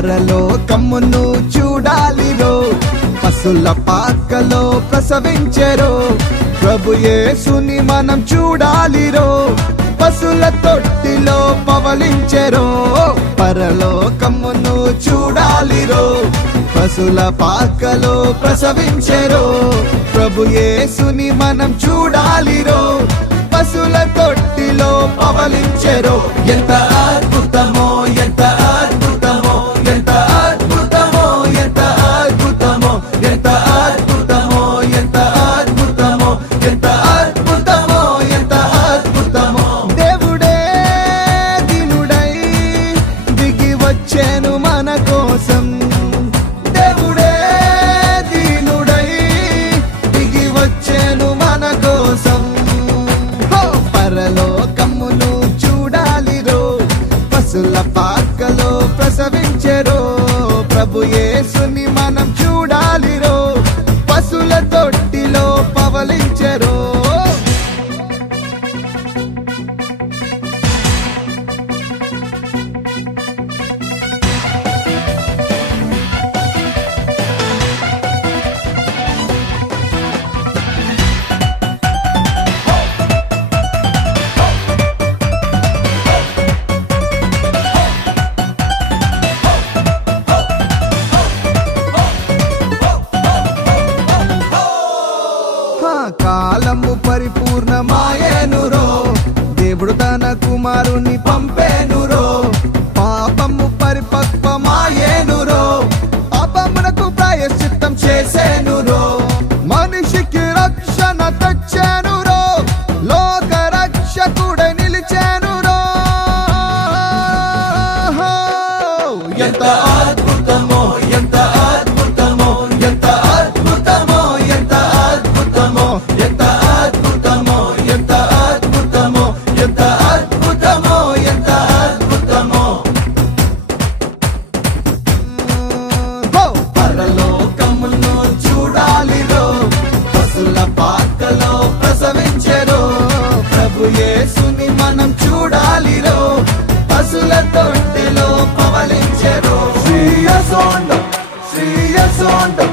పరలోకమును చూడాలిరో పశుల పాకలో ప్రసవించెరో ప్రభు యేసుని మనం చూడాలిరో పశుల తొట్టిలో పవలించెరో పరలోకమును చూడాలిరో పశుల పాకలో ప్రసవించెరో ప్రభు యేసుని మనం చూడాలిరో పశుల తొట్టిలో పవలించెరో ఎంత అద్భుతమో ఎంత అద్భుతమో ఎంత అద్భుతమో ఎంత అద్భుతమో ఎంత అద్భుతమో ఎంత అద్భుతమో ఎంత అద్భుతమో ఎంత అద్భుతమో దేవుడే దీనుడై దిగి వచ్చెను మన కోసం దేవుడే దీనుడై దిగి వచ్చెను మన కోసం పరలోకమును చూడాలిరో పశుల పాకలో ప్రసవించెరో ప్రభు యేసుని మనం చూడాలిరో పశుల తొట్టిలో పవలించెరో కాలము పరిపూర్ణమాయేనురో దేవుడు తన కుమారుని పంపేనురో పాపము పరిపక్వమాయేనురో పాపమునకు ప్రాయశ్చిత్తం చేసేనురో మనిషికి రక్షణ తెచ్చేనురో లోక రక్షకుడై నిలిచేనురో ఎంత అద్భుతమో ఎంత అద్భుతమో ఎంత అద్భుతమో ఎంత అద్భుతమో ఎంత అద్భుతమో ఎంత అద్భుతమో ఎంత అద్భుతమో ఎంత అద్భుతమో పరలోకమును చూడాలిరో పశుల పాకలో ప్రసవించెరో ప్రభు యేసుని మనం చూడాలిరో పశుల తొట్టిలో పవలించెరో శ్రీయసోండు శ్రీయసోండు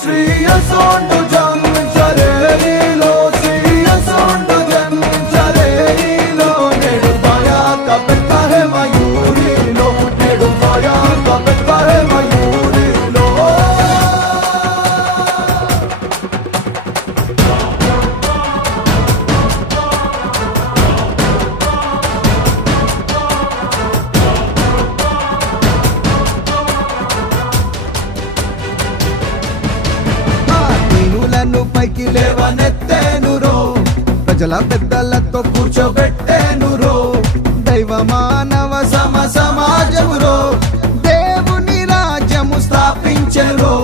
శ్రీయసోండు జన్మించరేలో శ్రీయసోండు జన్మించరేలో నేడు పాయాక పెట్టే మయూరిలో నేడు పాయాక పెట్టే మయూరిలో పైకి లేవనెత్తేనురో ప్రజల పెద్దలతో కూర్చోబెట్టేనురో దైవ మానవ సమాజమురో దేవుని రాజ్యము స్థాపించెరో